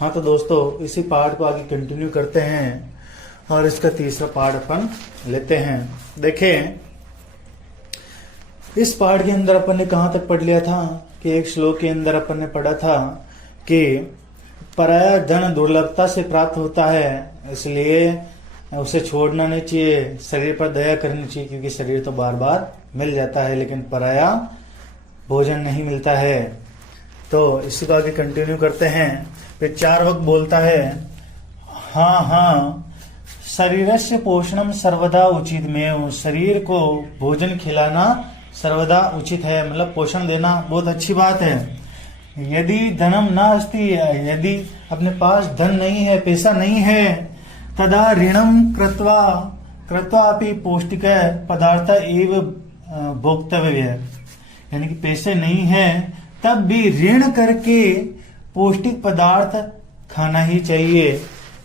हाँ तो दोस्तों, इसी पार्ट को आगे कंटिन्यू करते हैं और इसका तीसरा पार्ट अपन लेते हैं। देखें, इस पार्ट के अंदर अपन ने कहाँ तक पढ़ लिया था कि एक श्लोक के अंदर अपन ने पढ़ा था कि पराया धन दुर्लभता से प्राप्त होता है, इसलिए उसे छोड़ना नहीं चाहिए, शरीर पर दया करनी चाहिए, क्योंकि शरीर तो बार बार मिल जाता है लेकिन पराया भोजन नहीं मिलता है। तो इसी को आगे कंटिन्यू करते हैं। फिर 4 वक्त बोलता है, हाँ हाँ शरीर से पोषणम सर्वदा उचित में, शरीर को भोजन खिलाना सर्वदा उचित है, मतलब पोषण देना बहुत अच्छी बात है। यदि धनम न अस्ति, यदि अपने पास धन नहीं है, पैसा नहीं है, तदा ऋणम कृत्वा कृत्वापि पौष्टिक पदार्थ एव भोक्तव्य, यानी कि पैसे नहीं है तब भी ऋण करके पौष्टिक पदार्थ खाना ही चाहिए।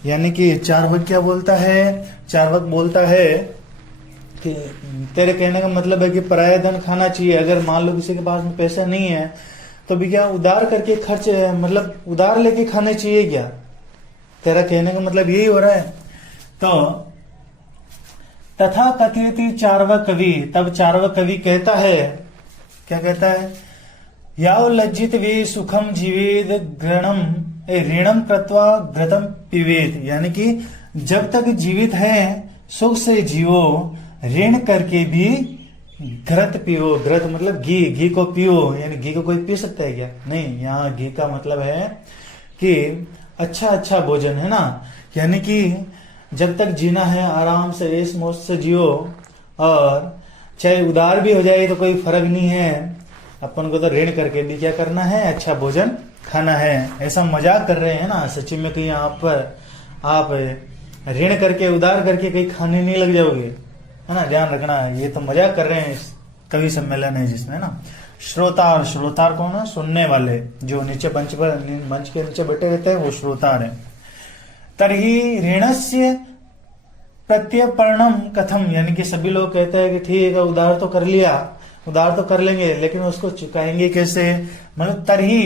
यानी कि 4 वक्त क्या बोलता है? 4 वक्त बोलता है कि तेरे कहने का मतलब है कि पराया धन खाना चाहिए। अगर मान लो किसी के पास में पैसा नहीं है तो भी क्या उधार करके खर्च, मतलब उधार लेके खाने चाहिए क्या? तेरा कहने का मतलब यही हो रहा है। तो तथा कथयति चार्वाक कवि, तब चार्वाक कवि कहता है, क्या कहता है? याव लज्जित वे सुखम जीवेद घृणम ऋणम कृत्वा घृतम पीवेद, यानी कि जब तक जीवित है सुख से जीवो, ऋण करके भी घृत पियो। घृत मतलब घी को पियो, यानी घी को कोई पी सकता है क्या? नहीं, यहाँ घी का मतलब है कि अच्छा भोजन है ना, यानी कि जब तक जीना है आराम से ऐश मौज से जियो, और चाहे उधार भी हो जाए तो कोई फर्क नहीं है, अपन को तो ऋण करके भी क्या करना है? अच्छा भोजन खाना है। ऐसा मजाक कर रहे हैं ना, सच्ची में कहीं आप ऋण करके उधार करके कहीं खाने नहीं लग जाओगे, है ना, ध्यान रखना। ये तो मजाक कर रहे हैं, कवि सम्मेलन है जिसमें ना। श्रोतार कौन है? सुनने वाले, जो नीचे मंच के नीचे बैठे रहते हैं वो श्रोतार है। तर्हि ऋणस्य प्रत्यर्पणम कथम, यानी कि सभी लोग कहते हैं कि ठीक है उधार तो कर लिया, उधार तो कर लेंगे, लेकिन उसको चुकाएंगे कैसे? मतलब तर्हि,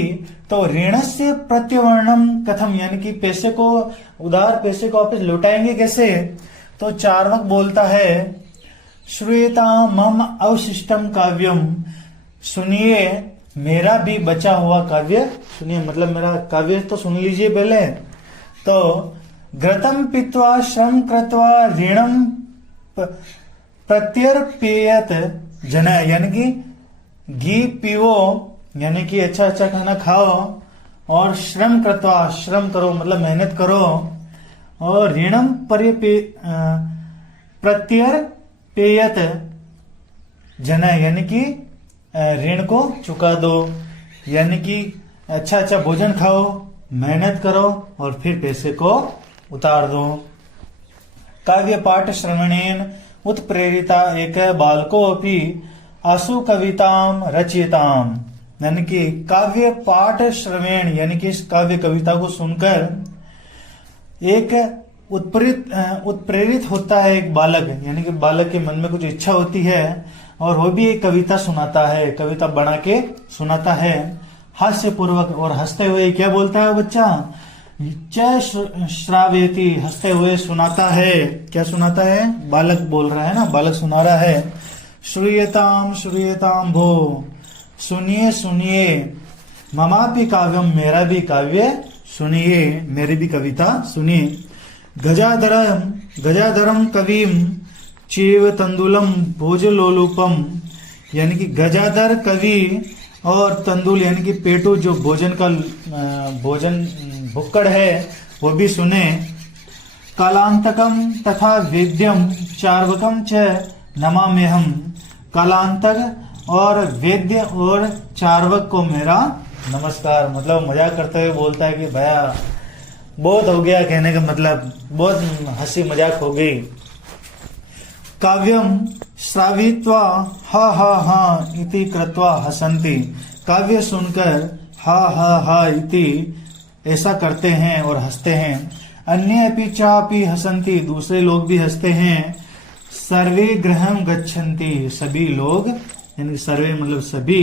तो ऋणस्य प्रत्यर्पणम कथम, यानी कि पैसे को, उधार पैसे को वापस लौटाएंगे कैसे? तो 4 वक्त बोलता है, श्रूयता मम अवशिष्टम काव्यम, सुनिए मेरा भी बचा हुआ काव्य सुनिए, मतलब मेरा काव्य तो सुन लीजिए पहले। तो घृतम पीत्वा श्रम कृत्वा ऋणम प्रत्यर्पयत जन, यानी कि घी पियो, यानी कि अच्छा खाना खाओ, और श्रम कृत्वा, श्रम करो मतलब मेहनत करो, और ऋणम प्रत्यर्पयत जन, यानी कि ऋण को चुका दो, यानी कि अच्छा भोजन खाओ, मेहनत करो और फिर पैसे को उतार दो। काव्य पाठ श्रवणेन उत्प्रेरिता एक बालको अपि आसु कविताम रचयिताम, यानी कि काव्य पाठ श्रवण, यानी कि इस काव्य कविता को सुनकर एक उत्प्रेरित होता है एक बालक, यानी कि बालक के मन में कुछ इच्छा होती है और वो भी एक कविता सुनाता है, कविता बना के सुनाता है हास्य पूर्वक, और हंसते हुए क्या बोलता है बच्चा? च श्रावयति, हंसते हुए सुनाता है। क्या सुनाता है? बालक बोल रहा है ना, बालक सुना रहा है। श्रूयताम भो, सुनिए ममापि काव्यम, मेरा भी काव्य सुनिए, मेरी भी कविता सुनिए। गजाधरम कविम चेव तंदुलम भोजलोलुपम, यानी कि गजाधर कवि और तंदुल, यानी कि पेटू, जो भोजन भुक्कड़ है, वो भी सुने। कालांतकम तथा वेद्यम चार्वकम च नमाम्यहम, कालांतक और वेद्य और चार्वक को मेरा नमस्कार। मतलब मजाक करते हुए बोलता है कि भैया बहुत हो गया, कहने का मतलब बहुत हंसी मजाक हो गई। काव्यम श्रावित्वा हा हा हा इति कृत्वा हसन्ति, काव्य सुनकर हा हा हा इति ऐसा करते हैं और हंसते हैं। अन्य अपि चापि हसन्ति, दूसरे लोग भी हंसते हैं। सर्वे गृहं गच्छन्ति, सभी लोग, यानी सर्वे मतलब सभी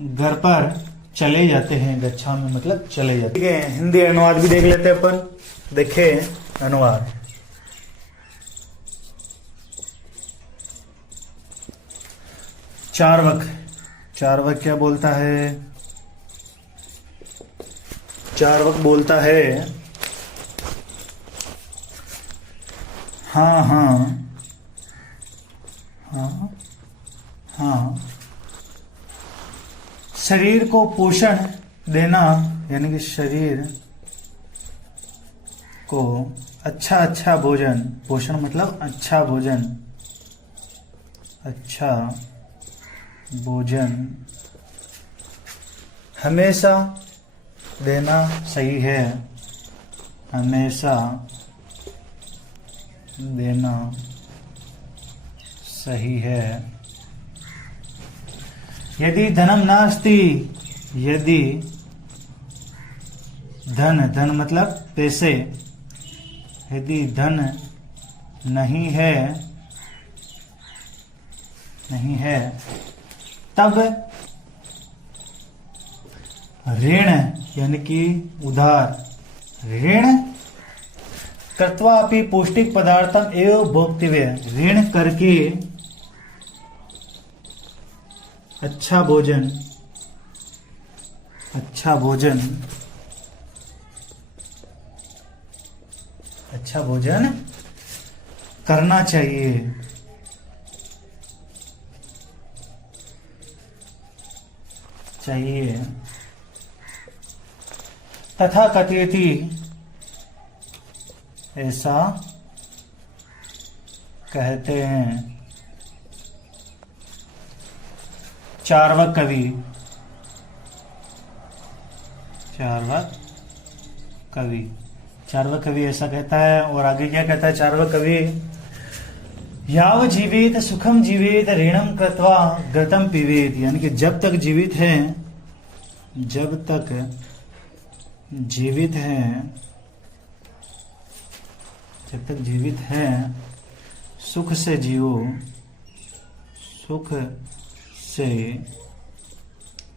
घर पर चले जाते हैं, गच्छामि मतलब चले जाते हैं। ठीक है, हिंदी अनुवाद भी देख लेते हैं अपन। देखे अनुवाद। चार्वक, चार्वक क्या बोलता है? चार्वक बोलता है हाँ हाँ हाँ हाँ, शरीर को पोषण देना, यानी कि शरीर को अच्छा अच्छा भोजन, पोषण मतलब अच्छा भोजन, अच्छा भोजन हमेशा देना सही है, हमेशा देना सही है। यदि धनम नास्ति, यदि धन, धन मतलब पैसे, यदि धन नहीं है, नहीं है, तब ऋण यानी कि उधार, ऋण कृत्वा अपि पौष्टिक पदार्थम एवं भोक्तव्य, ऋण करके अच्छा भोजन, अच्छा भोजन, अच्छा भोजन करना चाहिए। चाहिए। तथा कथयति, ऐसा कहते हैं चार्वक कवि, चार्वक कवि, चार्वक कवि ऐसा कहता है। और आगे क्या कहता है चार्वक कवि? याव जीवित सुखम जीवित ऋणम कृत्वा घृतम पीवेत, यानी कि जब तक जीवित है, जब तक जीवित है, जब तक जीवित है सुख से जियो, सुख से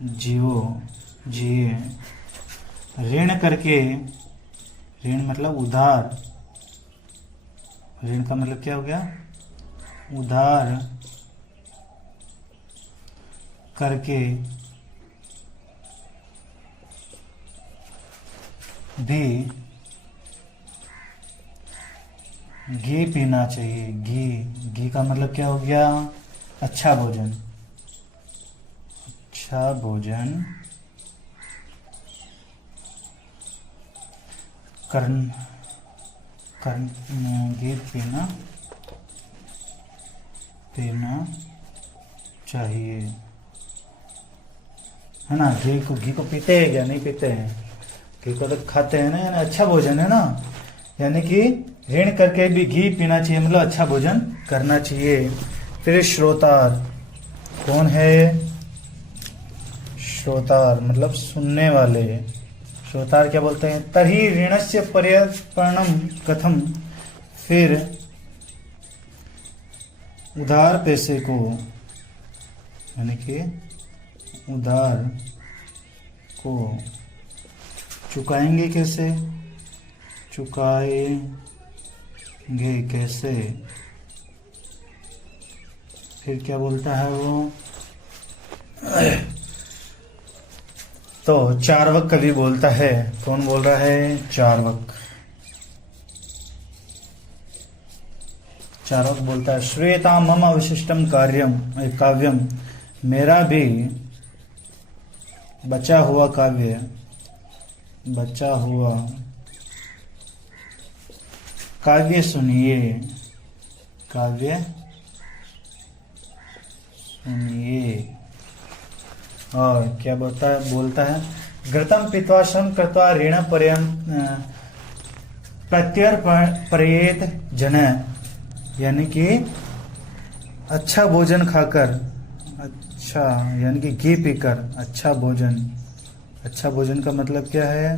जियो, जिए। ऋण करके, ऋण मतलब उधार, ऋण का मतलब क्या हो गया? उधार करके भी घी पीना चाहिए। घी, घी का मतलब क्या हो गया? अच्छा भोजन, अच्छा भोजन घी पीना चाहिए, है ना। घी को पीते हैं क्या? नहीं पीते हैं। घी को तो खाते हैं ना, यानी अच्छा भोजन है ना। यानी कि ऋण करके भी घी पीना चाहिए, मतलब अच्छा भोजन करना चाहिए। फिर श्रोतार, कौन है? श्रोतार मतलब सुनने वाले। श्रोतार क्या बोलते हैं? तर्हि ऋणस्य पर्यर्पणम कथम, फिर उधार पैसे को, यानी कि उधार को चुकाएंगे कैसे? चुकाएंगे कैसे? फिर क्या बोलता है वो? तो चार्वक कवि बोलता है। कौन बोल रहा है? चार्वक। चार्वक बोलता है श्रूयतां मम विशिष्टम काव्यम, मेरा भी बचा हुआ काव्य, बचा हुआ काव्य सुनिए, काव्य सुनिए। और क्या बोलता है घृतम पीत्वा श्रम कृत्वा ऋण प्रत्यर्पयेत जन, यानी कि अच्छा भोजन खाकर, अच्छा यानी कि घी पीकर, अच्छा भोजन, अच्छा भोजन का मतलब क्या है?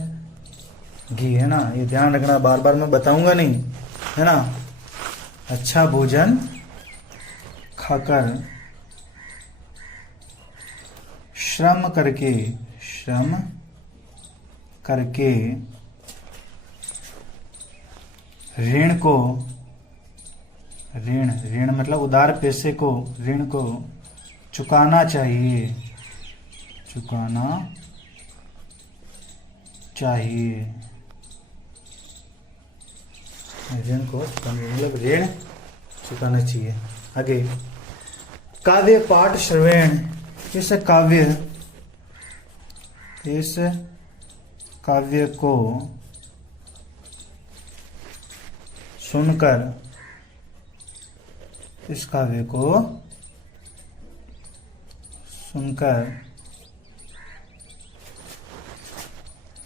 घी, है ना। ये ध्यान रखना, बार बार मैं बताऊंगा नहीं, है ना। अच्छा भोजन खाकर, श्रम करके, श्रम करके ऋण को, ऋण मतलब उधार पैसे को, ऋण को चुकाना चाहिए, चुकाना चाहिए। ऋण को मतलब ऋण चुकाना चाहिए। आगे काव्य पाठ श्रवण, इस काव्य को सुनकर, इस काव्य को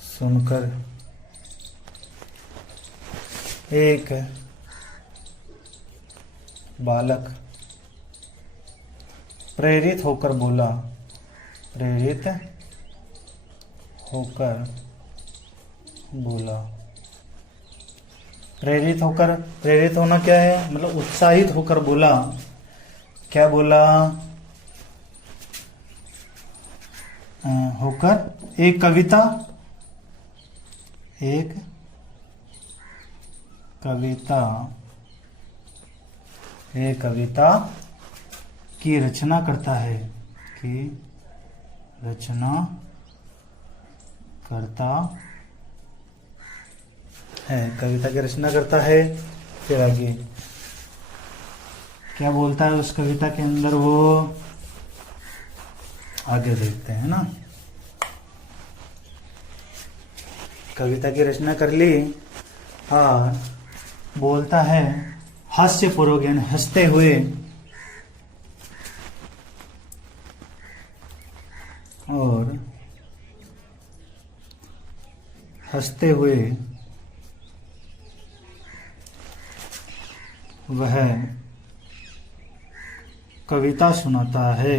सुनकर एक बालक प्रेरित होकर बोला, प्रेरित होकर बोला। प्रेरित होकर, प्रेरित होना क्या है, मतलब उत्साहित होकर बोला। क्या बोला? होकर एक कविता, एक कविता की रचना करता है, की रचना करता है, कविता की रचना करता है। फिर आगे क्या बोलता है उस कविता के अंदर, वो आगे देखते हैं ना। कविता की रचना कर ली और बोलता है हास्यपूर्वक, यानी हंसते हुए, और हंसते हुए वह कविता सुनाता है,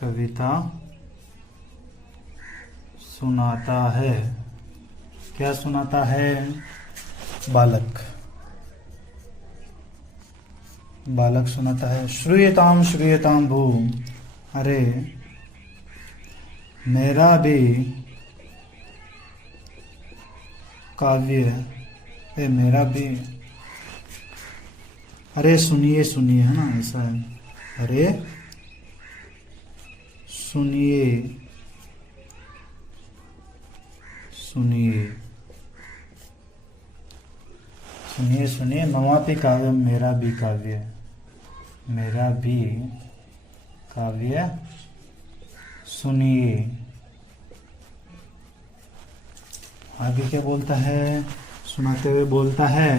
कविता सुनाता है। क्या सुनाता है? बालक सुनाता है। श्रूयताम श्रूयताम भू, अरे मेरा भी काव्य, मेरा भी, अरे सुनिए सुनिए, है ना, ऐसा है। अरे सुनिए सुनिए सुनिए सुनिए, ममापि काव्य, मेरा भी काव्य, मेरा भी काव्य सुनिए। आगे क्या बोलता है? सुनाते हुए बोलता है,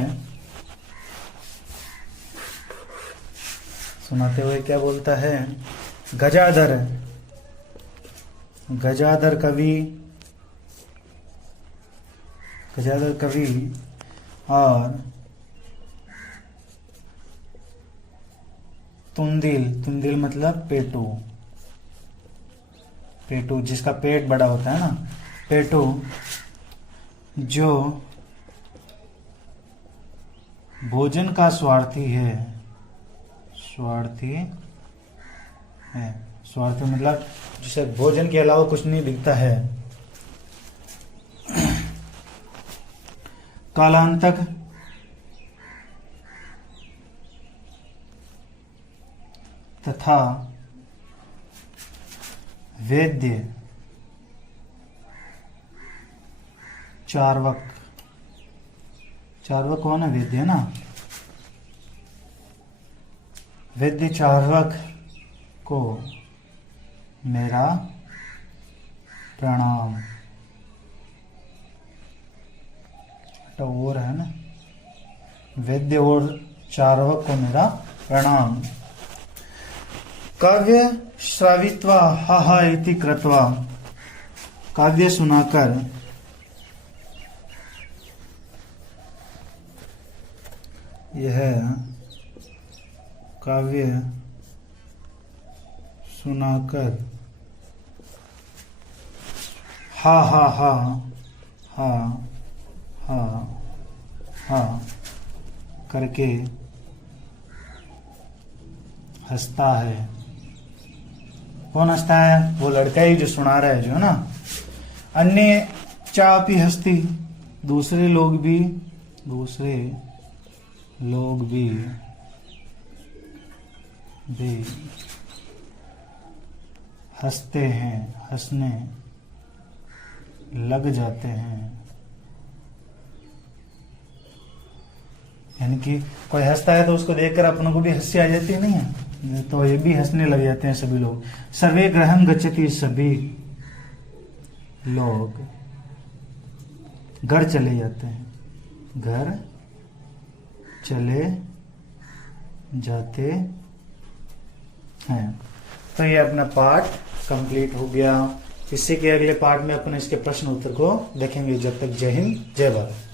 सुनाते हुए क्या बोलता है? गजाधर, गजाधर कवि, गजाधर कवि और तुंदिल, तुंदिल मतलब पेटू, पेटू जिसका पेट बड़ा होता है ना, पेटू, जो भोजन का स्वार्थी है, स्वार्थी है, स्वार्थी मतलब जिसे भोजन के अलावा कुछ नहीं दिखता है। कालांतक तथा वेद्य चार्वक, चार्वक कौन है? वेद्य है ना। वेद्य चार्वक को मेरा प्रणाम, और है ना, वेद्य और चार्वक को मेरा प्रणाम। काव्य श्रावित्वा हा हा इति कृत्वा, काव्य सुनाकर यह काव्य सुनाकर हा हा हा हा हा हा करके हंसता है, कौन हंसता है? वो लड़का ही जो सुना रहा है, जो है ना। अन्य चापी हस्ती, दूसरे लोग भी हंसते हैं, हंसने लग जाते हैं। यानी कि कोई हंसता है तो उसको देखकर अपनों को भी हंसी आ जाती नहीं है, तो ये भी हंसने लग जाते हैं सभी लोग। सर्वे ग्रहम गच्छति, सभी लोग घर चले जाते हैं, घर चले जाते हैं। तो ये अपना पार्ट कंप्लीट हो गया। इसी के अगले पार्ट में अपन इसके प्रश्न उत्तर को देखेंगे। जब तक जय हिंद, जय भारत।